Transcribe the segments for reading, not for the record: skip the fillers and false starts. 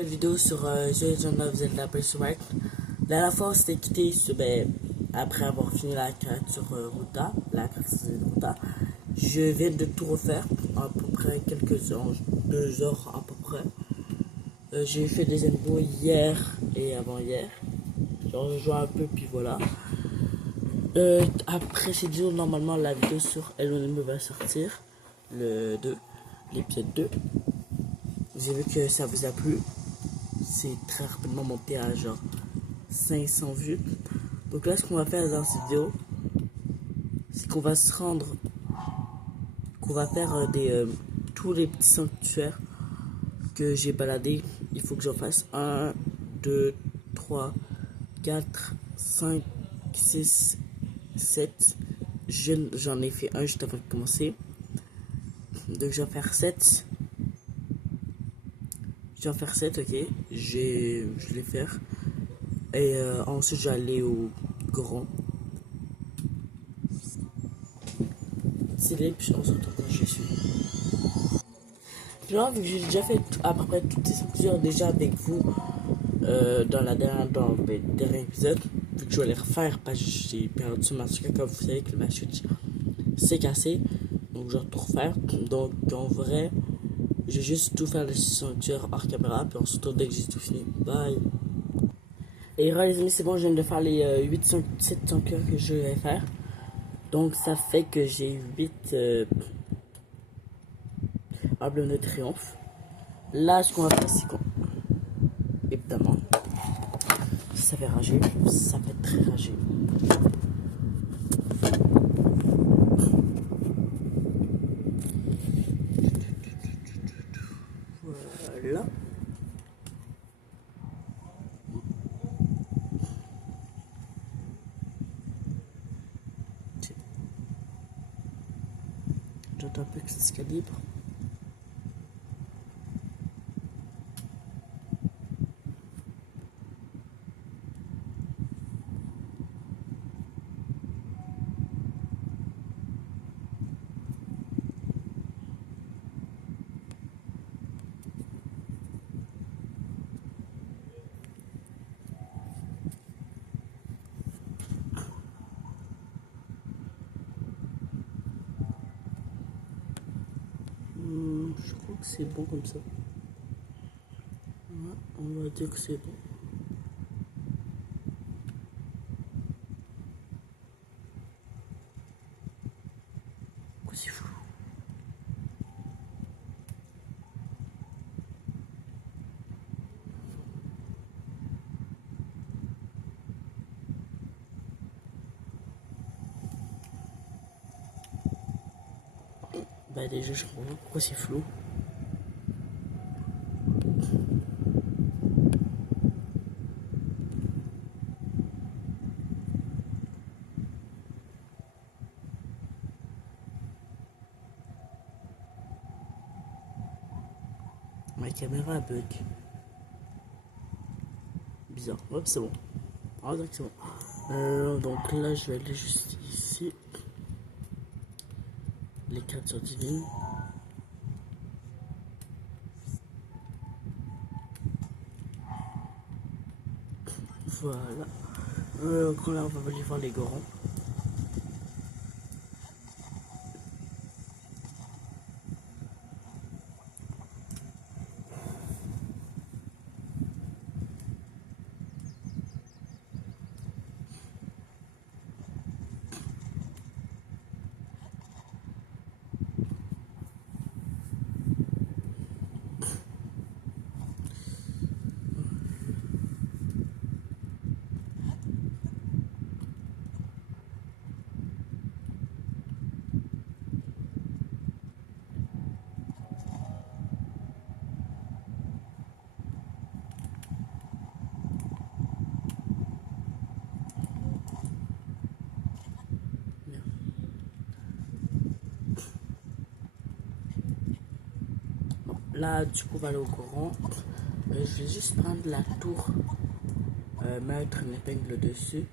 Une vidéo sur Legend of Zelda Breath of the Wild. La dernière fois, on s'était quitté après avoir fini la créature Ruta, la créature Ruta. Je viens de tout refaire, à peu près quelques heures, 2 heures à peu près. J'ai fait des niveaux hier et avant-hier. Genre, je joue un peu, puis voilà. Après ces jours, normalement, la vidéo sur Elonime va sortir. Le 2, l'épisode 2. J'ai vu que ça vous a plu. C'est très rapidement monté à genre 500 vues. Donc là, ce qu'on va faire dans cette vidéo, c'est qu'on va se rendre, qu'on va faire tous les petits sanctuaires que j'ai baladés. Il faut que j'en fasse 1, 2, 3, 4, 5, 6, 7. J'en ai fait un juste avant de commencer. Donc je vais faire 7. Je vais en faire 7, ok. Je vais faire. Et ensuite, je vais aller au grand. C'est les puis on se retrouve quand je suis. Genre, vu que j'ai déjà fait à peu près toutes ces structures déjà avec vous dans le dernier épisode, vu que je vais les refaire parce que j'ai perdu ma sucre comme vous savez que ma chute s'est cassée, donc je vais tout refaire. Donc en vrai, je vais juste tout faire les sanctuaires hors caméra, puis on se retrouve dès que j'ai tout fini. Bye. Et là les amis, c'est bon, je viens de faire les 7 sanctuaires que je vais faire. Donc ça fait que j'ai 8 emblemes de triomphe. Là, ce qu'on va faire, c'est qu'on... Évidemment, ça fait rager, ça fait très rager. Voilà. J'attends un peu que ça se calibre. Je crois que c'est bon comme ça. Ouais, on va dire que c'est bon. Pourquoi c'est fou? Bah déjà je comprends pas pourquoi c'est flou. Ma caméra bug. Bizarre. Hop, c'est bon. On va dire que c'est bon. Donc là je vais aller juste ici. Les créatures divines. Voilà. Donc là on va aller voir les gorons. Là, du coup, on va aller au courant. Je vais juste prendre la tour, mettre une épingle dessus.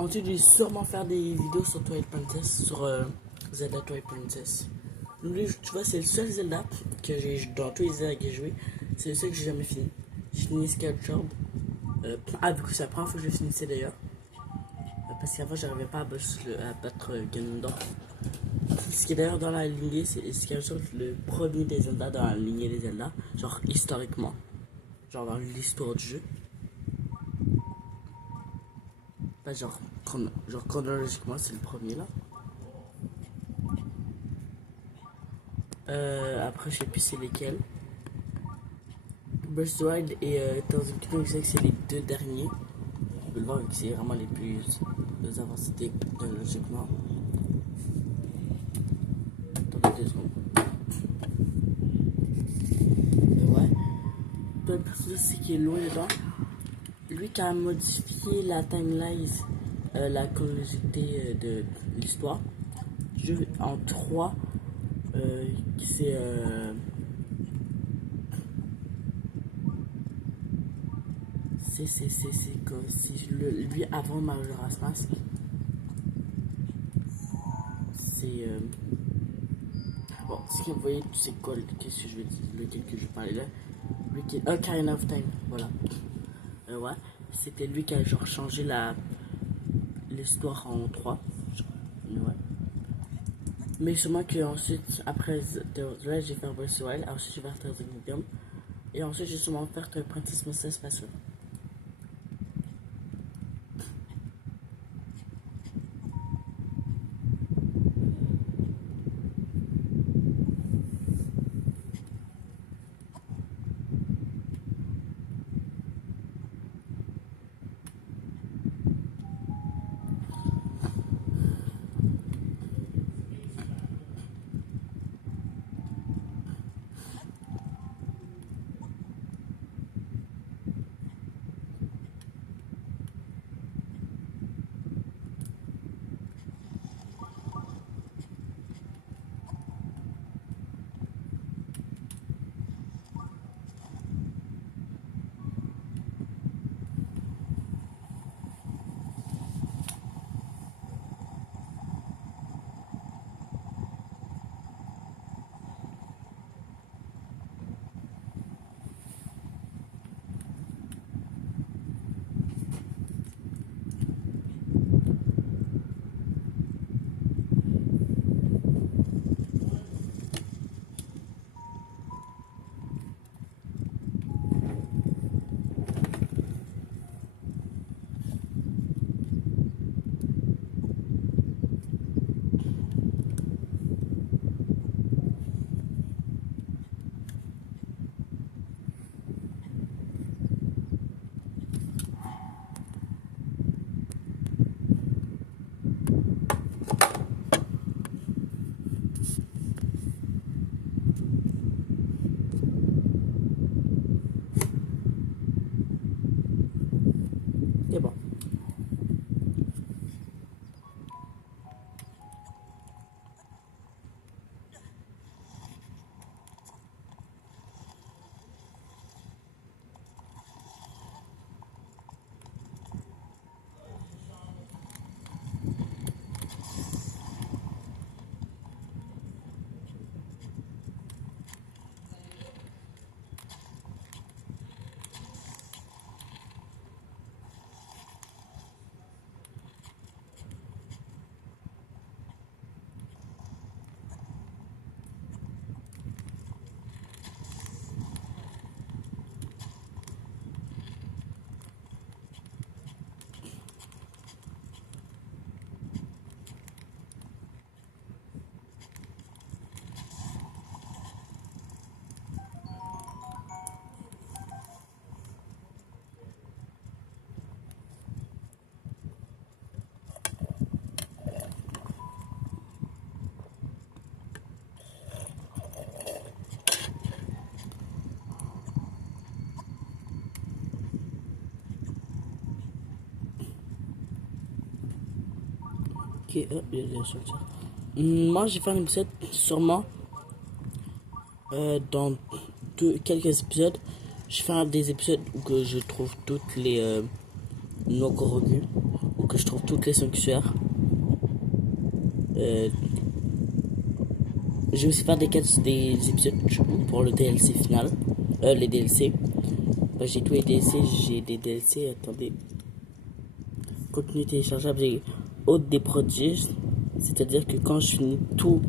Ensuite, je vais sûrement faire des vidéos sur Twilight Princess, sur Zelda Twilight Princess. Lui, tu vois, c'est le seul Zelda que j'ai, dans tous les Zelda que j'ai joué, c'est le seul que j'ai jamais fini. J'ai fini Skyward Sword. Du coup, c'est la première fois que je finissais d'ailleurs. Parce qu'avant, j'arrivais pas à battre Ganondorf. Ce qui est d'ailleurs dans la lignée, c'est Skyward Sword, le premier des Zelda dans la lignée des Zelda, genre historiquement, genre dans l'histoire du jeu. Pas genre chronologiquement, c'est le premier là. Après, je sais plus c'est lesquels. Breath of the Wild et Tears of the Kingdom, je sais que c'est les deux derniers. Je peux le voir vu que c'est vraiment les plus avancés technologiquement. Attendez 2 secondes. Ouais. Toi, le personnage, c'est qui est loin dedans. Lui qui a modifié la timeline, la chronologité de l'histoire. Jeu en 3. C'est comme si lui avant Majora's Mask. C'est bon, ce que vous voyez, c'est quoi qu'est-ce que je veux dire, lequel que je parlais là, lui qui Ocarina of Time, voilà. Ouais, c'était lui qui a genre changé l'histoire en 3. Ouais. Mais sûrement que ensuite, après The Wild, j'ai fait Breath of the Wild, ensuite je vais faire Tears of the Kingdom, et ensuite j'ai sûrement faire Princess Princess Passion. Et bon. Ok, il vient de sortir. Moi, j'ai fait un épisode, sûrement, dans quelques épisodes. Je fais des épisodes où que je trouve toutes les Nogorogu, ou que je trouve toutes les sanctuaires. J'ai aussi fait des épisodes pour le DLC final. Les DLC. Bah, j'ai tous les DLC, j'ai des DLC, attendez. Contenu téléchargeable, j'ai Hôte des prodiges. C'est-à-dire que quand je finis tout,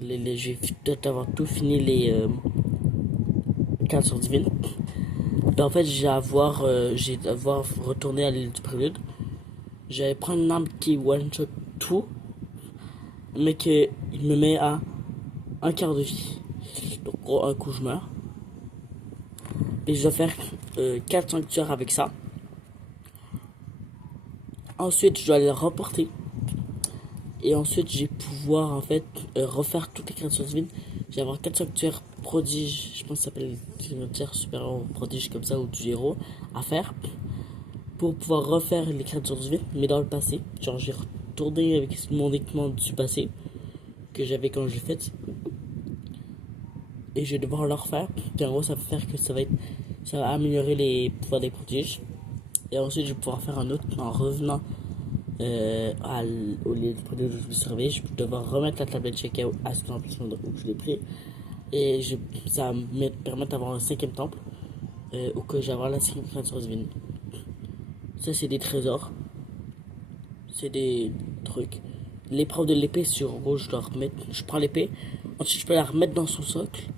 j'ai peut-être avoir tout fini les créatures divines. Ben, en fait, j'ai avoir retourné à l'île du prélude. J'allais prendre une arme qui one-shot tout, mais qu'il me met à un quart de vie. Donc, gros, un coup, je meurs. Et je dois faire 4 sanctuaires avec ça. Ensuite, je dois les reporter. Et ensuite, je vais pouvoir en fait refaire toutes les créatures divines. Je vais avoir 4 sanctuaires prodiges. Je pense que ça s'appelle sanctuaires super-héros prodiges comme ça ou du héros à faire. Pour pouvoir refaire les créatures divines, mais dans le passé. Genre, j'ai retourné avec mon équipement du passé que j'avais quand je l'ai fait. Et je vais devoir le refaire. Puis en gros, ça va faire que ça va améliorer les pouvoirs des prodiges. Et ensuite, je vais pouvoir faire un autre en revenant au lieu de prodiges où je me surveille. Je vais devoir remettre la tablette checkout à cet emplacement où je l'ai pris. Et ça va me permettre d'avoir un 5ème temple. Ou que j'ai avoir la 5ème créature divine. Ça, c'est des trésors. C'est des trucs. L'épreuve de l'épée, sur gros, je prends l'épée. Ensuite, je peux la remettre dans son socle.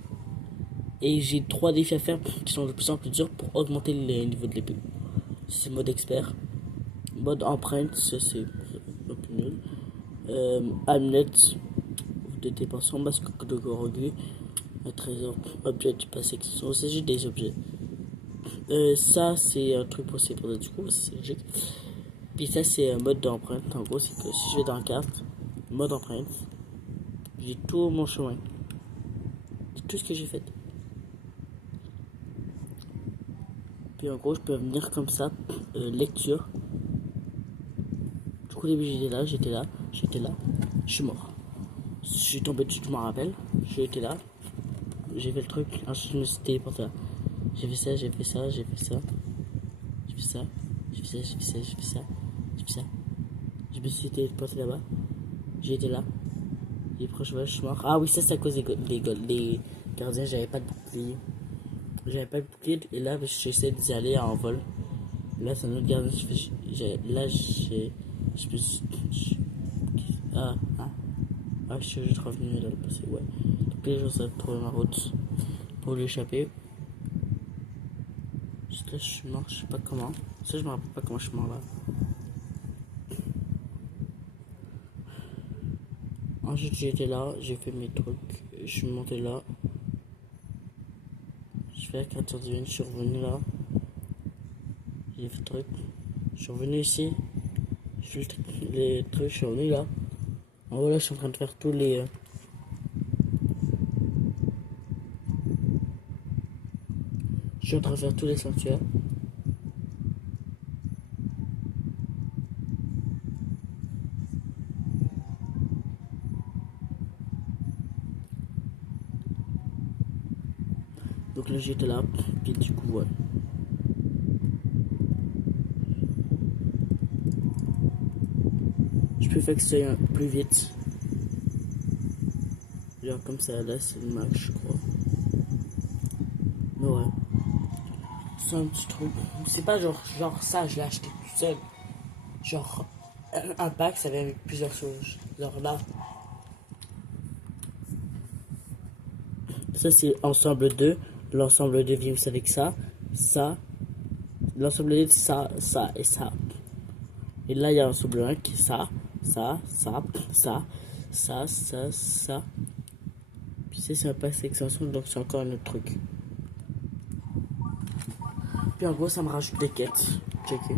Et j'ai 3 défis à faire qui sont de plus en plus durs pour augmenter le niveau de l'épée. C'est mode expert. Mode empreinte, ça c'est un peu nul. Amulette, de dépenses en masque de Gorogu. Un trésor, objet du passé qui sont aussi juste des objets. Ça c'est un truc possible pour du coup, c'est logique. Puis ça c'est un mode d'empreinte. En gros, c'est que si je vais dans la carte, mode empreinte, j'ai tout mon chemin. C'est tout ce que j'ai fait. Puis en gros, je peux venir comme ça, lecture. Du coup, au début, j'étais là, je suis mort. Je suis tombé dessus, je m'en rappelle. J'étais là, j'ai fait le truc, ensuite je me suis téléporté là. J'ai fait ça, j'ai fait ça, j'ai fait ça. J'ai fait ça, j'ai fait ça, j'ai fait ça, j'ai fait ça, j'ai fait ça. Je me suis téléporté là-bas. J'ai été là. Les prochains je suis mort. Ah oui, ça c'est à cause des gardiens, j'avais pas de bouclier. J'avais pas de bouclier et là j'essaie d'y aller en vol. Là c'est un autre gardien, je me suis... Ah, je suis juste revenu dans le passé, ouais. Donc là, j'essaie de trouver ma route pour lui échapper. Juste là, je suis mort, je sais pas comment. Ça, je me rappelle pas comment je suis mort là. Ensuite, j'ai été là, j'ai fait mes trucs. Je suis monté là. Je fais la créature divine, je suis revenu là. J'ai fait le truc. Je suis revenu ici. Je fais les trucs, je suis revenu là. En gros, là, je suis en train de faire tous les. Je suis en train de faire tous les sanctuaires. Donc là, j'étais là. Puis du coup, ouais. Je peux faire que ça aille plus vite. Genre comme ça, là, c'est le max, je crois. Mais ouais. C'est un petit truc. C'est pas genre ça, je l'ai acheté tout seul. Genre, un pack, ça vient avec plusieurs choses. Genre là. Ça, c'est ensemble 2. L'ensemble 2 vient aussi avec ça. Ça. L'ensemble 2, ça et ça. Et là, il y a l'ensemble 1 qui est ça. Ça. Puis ça, c'est un pack extension, donc c'est encore un autre truc. Puis en gros, ça me rajoute des quêtes. Checker.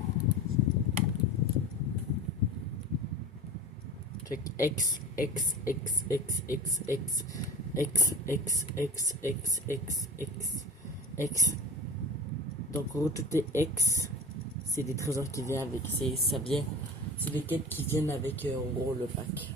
Check X, X, X, X, X, X, X, X, X, X, X, X, X. Donc en gros, tout est X. C'est des trésors qui viennent avec. C'est des quêtes qui viennent avec en gros le pack.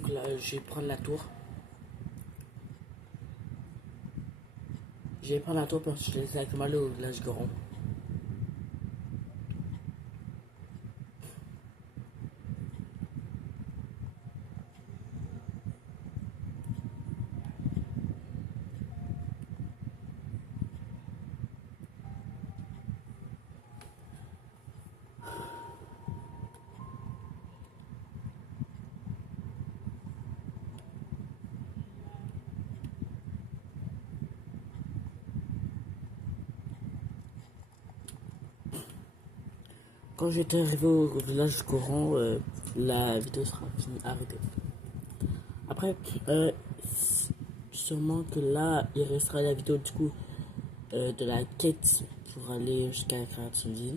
Donc là, je vais prendre la tour. Je vais prendre la tour parce que je laisse directement aller au village Goron. Quand j'étais arrivé au village Goron, la vidéo sera finie, arrêtée. Après, sûrement que là, il restera la vidéo du coup de la quête pour aller jusqu'à la création d'île.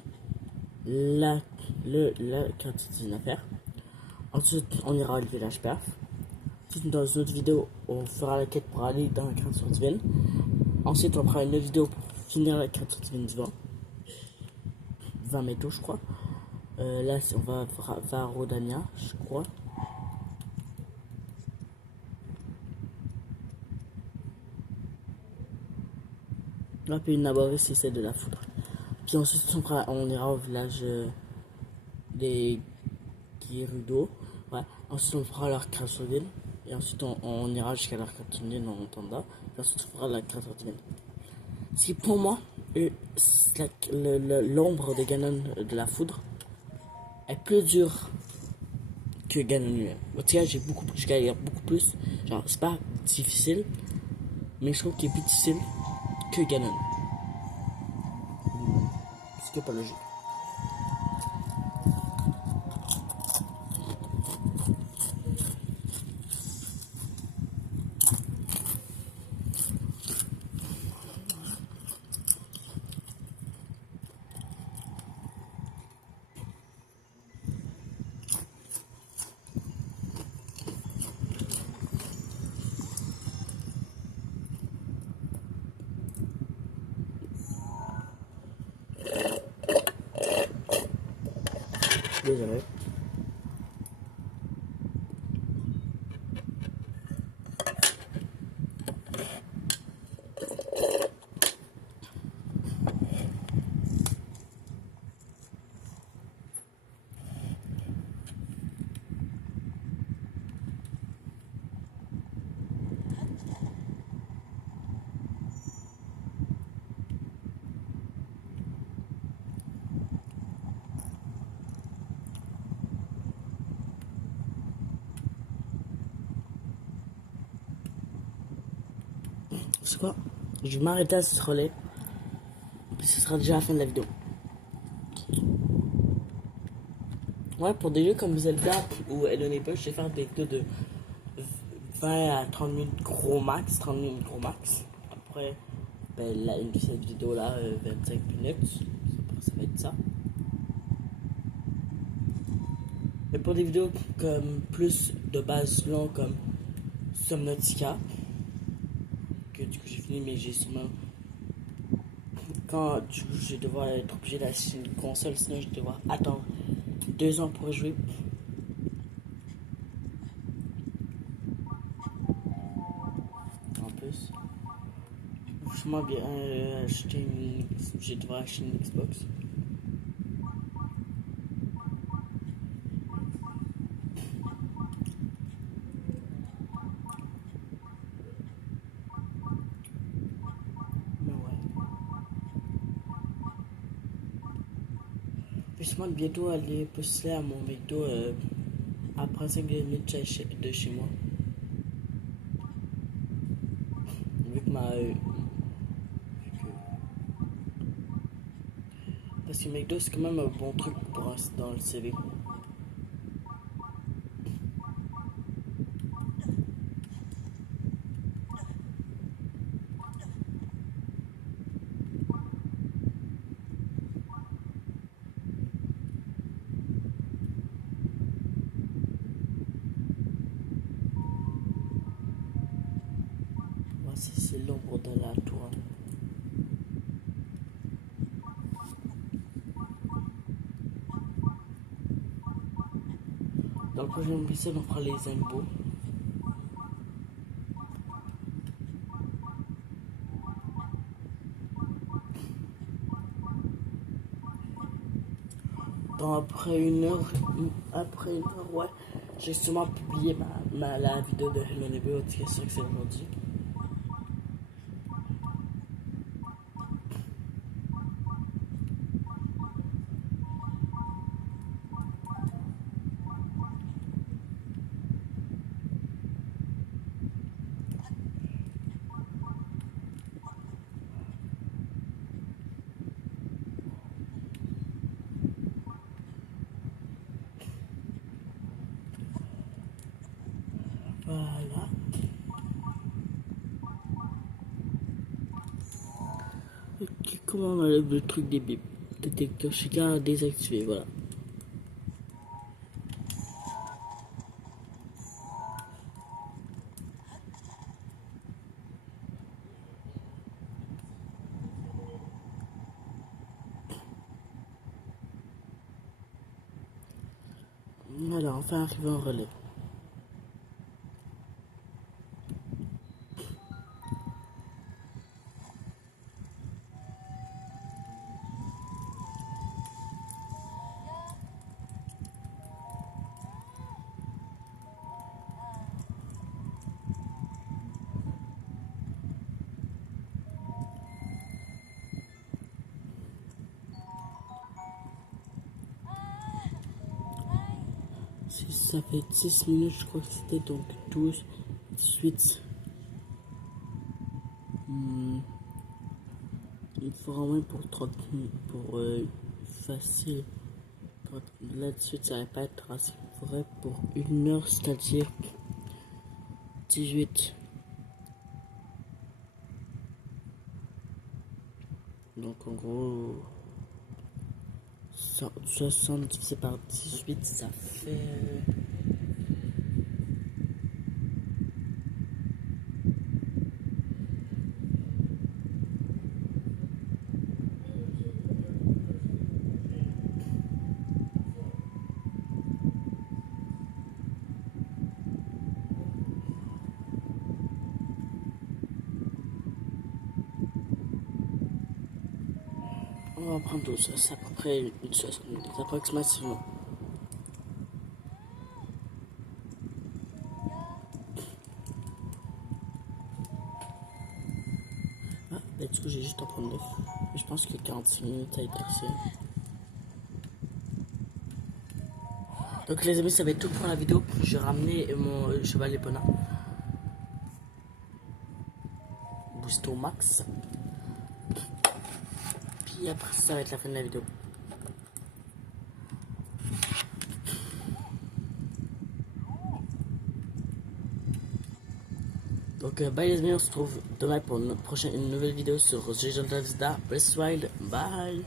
La création d'île à faire. Ensuite, on ira au village perf. Ensuite, dans une autre vidéo, on fera la quête pour aller dans la création divine. Ensuite, on fera une autre vidéo pour finir la création divine du vent. 20 métaux, je crois. Là, on va à Rodania, je crois. Là, puis une Naboris, si c'est de la foudre. Puis ensuite, on ira au village des Gerudo. Ouais. Ensuite, on fera leur création d'île. Et ensuite, on ira jusqu'à leur création d'île en Tanda. Et ensuite, on fera la création d'île. Si pour moi, l'ombre de Ganon de la foudre est plus dure que Ganon lui-même. En tout cas, je galère beaucoup plus. Genre, c'est pas difficile, mais je trouve qu'il est plus difficile que Ganon. Ce qui est pas logique. Désolé. C'est quoi? Je vais m'arrêter à ce relais. Puis ce sera déjà la fin de la vidéo. Ouais, pour des jeux comme Zelda ou Hello Neighbor, je vais faire des vidéos de 20 à 30 minutes gros max. 30 minutes gros max. Après, ben, là, cette vidéo là, 25 minutes. Ça va être ça. Mais pour des vidéos comme plus de base long comme Subnautica, que du coup j'ai fini, mais j'ai sûrement. Quand du coup, je vais devoir être obligé d'acheter une console, sinon je vais devoir attendre 2 ans pour jouer. En plus, franchement, bien je vais devoir acheter une Xbox. Mais ouais. Justement, bientôt aller poster à mon McDo après 5 minutes de chez moi. Vu que parce que McDo c'est quand même un bon truc pour dans le CV. Moi, c'est l'ombre de la tour. Dans le prochain épisode, on fera les impôts. Bon, après une heure, ouais, j'ai sûrement publié la vidéo de Hello Neighbor, c'est sûr que c'est aujourd'hui. Voilà. Ok, comment on enlève le truc des bips détecteur chacun désactivé, voilà. Voilà, enfin arrivé en relais. Ça fait 6 minutes, je crois que c'était donc 12, 18. Il faut vraiment pour 30 minutes, pour facile. Là-dessus, ça va pas être assez. Il faudrait pour 1 heure, c'est-à-dire 18. Donc en gros, 60 divisé par 18, ça fait... On va prendre 12, c'est à peu près une 60 minutes, approximativement. Ah, bah du coup j'ai juste à prendre 9. Je pense que 46 minutes a été reçu. Donc les amis, ça va être tout pour la vidéo. Je vais ramener mon cheval épona. Boost au max. Puis après ça va être la fin de la vidéo. Donc bye les amis, on se retrouve demain pour une nouvelle vidéo sur Legend of Zelda Breath of the Wild. Bye.